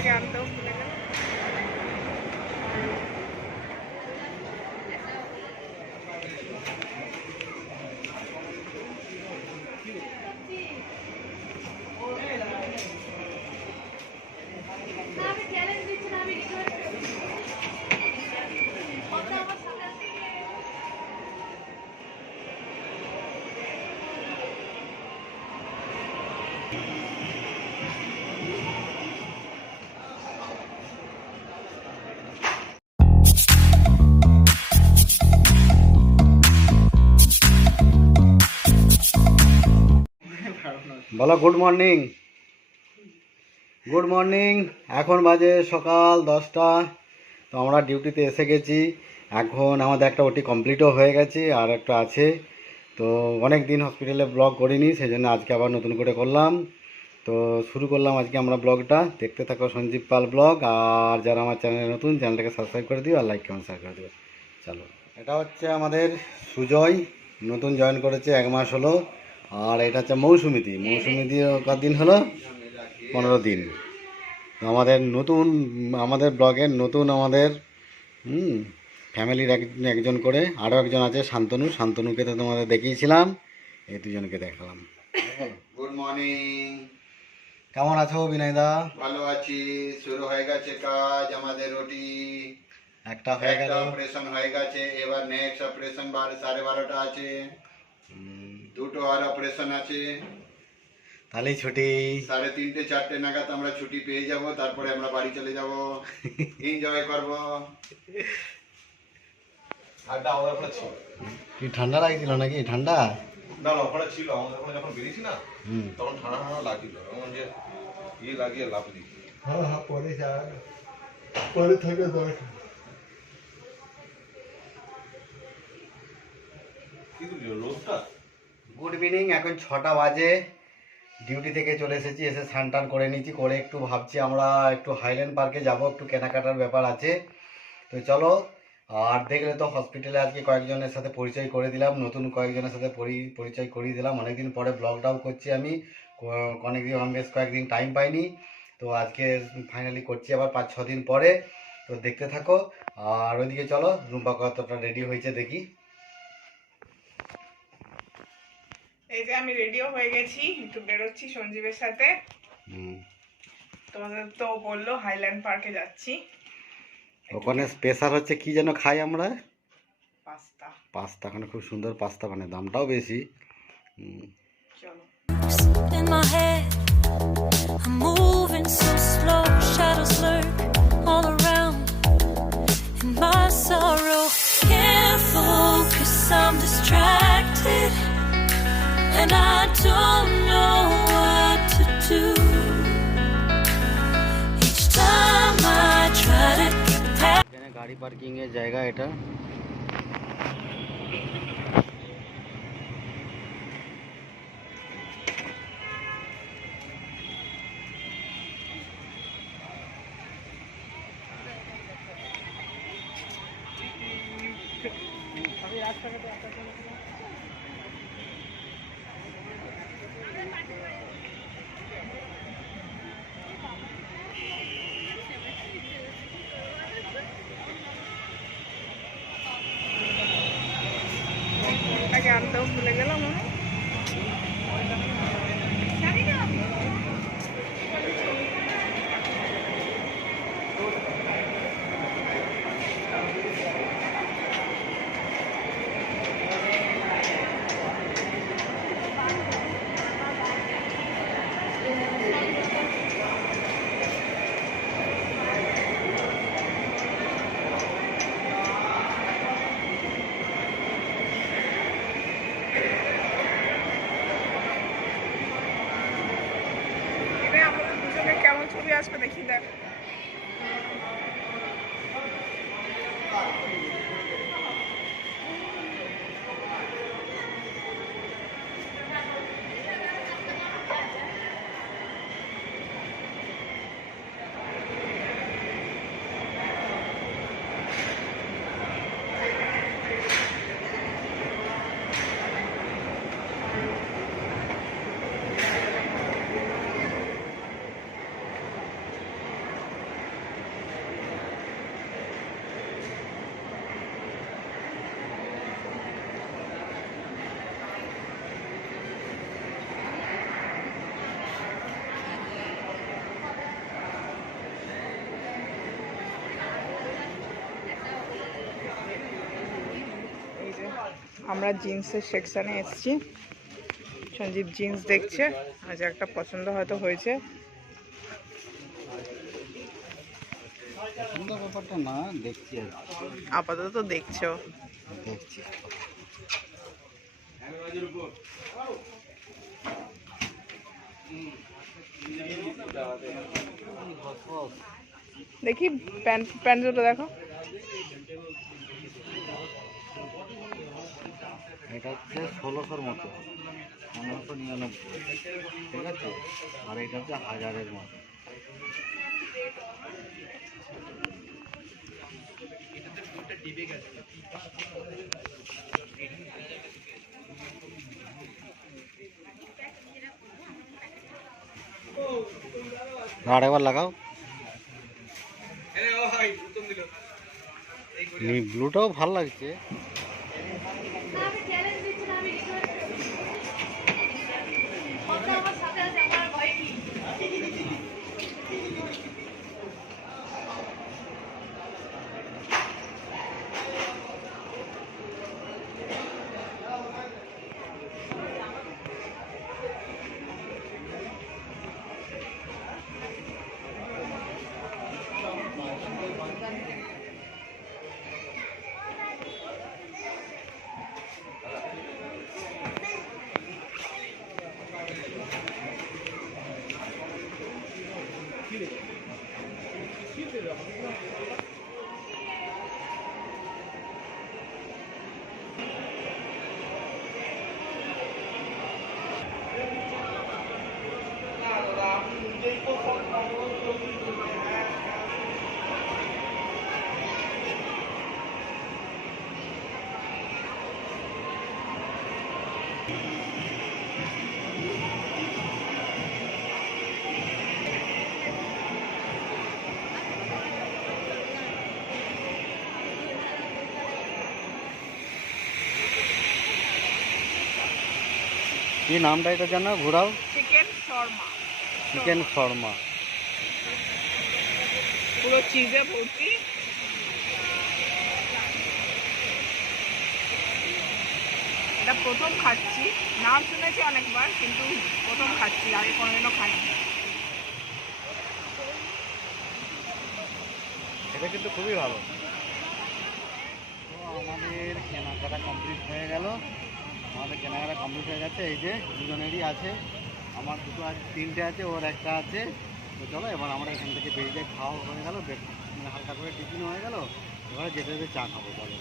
আগে আনতেও ভুলে গেলাম। বলো গুড মর্নিং। Good morning. এখন বাজে সকাল 10টা। তো আমরা ডিউটিতে এসে গেছি। এখন আমাদের একটা ওটি কমপ্লিটও হয়ে গেছে, আর একটা আছে। তো অনেক দিন হসপিটালে ব্লগ করিনি, সেই জন্য আজকে আবার নতুন করে করলাম। তো শুরু করলাম আজকে আমরা ব্লগটা। দেখতে থাকো সঞ্জীব পাল ব্লগ। আর যারা আমার চ্যানেলে নতুন, চ্যানেলটাকে সাবস্ক্রাইব করে দিও আর লাইক কমেন্ট শেয়ার করে দিও। চলো, এটা হচ্ছে আমাদের সুজয়, নতুন জয়েন করেছে, 1 মাস হলো। আর এটা হচ্ছে মৌসুমিদি। মৌসুমিদি কদিন হলো? 15 দিন। আমাদের নতুন, আমাদের ব্লগের নতুন আমাদের ফ্যামিলির একজন করে আরও একজন আছে, শান্তনু। শান্তনুকে তো তোমাদের দেখিয়েছিলাম, এই দুজনকে দেখালাম। Good morning. কেমন আছো বিনয়দা? ভালো আছি। শুরু হয়ে গেছে কাজ আমাদের। ওটি একটা হয়ে গেল, অপারেশন হয়ে গেছে। এবার নেক্সট অপারেশন 12:30 আছে। দুটো আর অপারেশন আছে। তাহলেই ছুটি। 3:30 4টে নাগাদ আমরা ছুটি পেয়ে যাব। তারপরে আমরা বাড়ি চলে যাব, এনজয় করব। আড্ডা আমাদের ওখানে ছিল। কি ঠান্ডা লাগছিল নাকি? ঠান্ডা না না, ওখানে ছিল। আমাদের ওখানে যখন বেরিয়েছি না, তখন ঠান্ডা ঠান্ডা লাগছিল। এমন যে ইয়ে লাগিয়ে লাভ দিই। হ্যাঁ হ্যাঁ, পরে যা, পরে থাকে দরকার। কি দিল রোদটা? Good evening. এখন 6টা বাজে। ডিউটি থেকে চলে এসেছি, এসে স্নান টান করে নিয়েছি। করে একটু ভাবছি আমরা একটু হাইল্যান্ড পার্কে যাব, একটু কেনাকাটার ব্যাপার আছে। তো চলো। আর দেখলে তো হসপিটালে আজকে কয়েকজনের সাথে পরিচয় করে দিলাম, নতুন কয়েকজনের সাথে পরিচয় করিয়ে দিলাম। অনেকদিন পরে ব্লগটাও করছি আমি, অনেকদিন বেশ কয়েকদিন টাইম পাইনি। তো আজকে ফাইনালি করছি আবার 5-6 দিন পরে। তো দেখতে থাকো। আর ওইদিকে চলো, রুম্পা কতটা রেডি হয়েছে দেখি। এই যে আমি রেডিও হয়ে গেছি, একটু বেরোচ্ছি সঞ্জীবের সাথে। তোমাদের তো বললো হাইল্যান্ড পার্কে যাচ্ছি। ওখানে স্পেশাল হচ্ছে কি যেন খাই আমরা? পাস্তা। পাস্তা, ওখানে খুব সুন্দর পাস্তা, মানে দামটাও বেশি। চলো। In my head, I'm moving so slow. Shadows lurk all around. In my sorrow, can't focus. I'm distracted, and I don't know what to do. Each time I try to get past. এখানে গাড়ি parking এর জায়গা এটা। আগে আনতেও ভুলে গেলাম। আমাদের দুজনে কেমন ছবি আসবে দেখি দেখ। আমরা জিন্সের সেকশনে এসেছি। সঞ্জীব জিন্স দেখছে, আজ একটা পছন্দ হয়তো হয়েছে। পছন্দ ব্যাপারটা না, দেখছি আর আপাতত দেখছো। দেখছি। দেখি প্যান্ট প্যান্ট দুটো দেখো। এটা হচ্ছে 1600-র মতো, 1599, ঠিক আছে। আর এটা হচ্ছে 1000-এর মতো। আর একবার লাগাও। ব্লুটাও ভালো লাগছে। কি নামটা এটা জানো? ঘোরাও। Chicken Sharma, chicken Sharma. পুরো চিজে ভর্তি। এটা প্রথম খাচ্ছি, নাম শুনেছি অনেকবার কিন্তু প্রথম খাচ্ছি, আগে কোনোদিনও খাইনি। এটা কিন্তু খুবই ভালো। তো আমাদের কেনাকাটা কমপ্লিট হয়ে গেল। এই যে দুজনেরই আছে, আমার দুটো আছে, 3টে আছে, ওর একটা আছে। তো চলো এবার আমরা এখান থেকে বেরিয়ে খাওয়া হয়ে গেল, হালকা করে টিফিন হয়ে গেল। এবারে যেতে যেতে চা খাবো, চলো।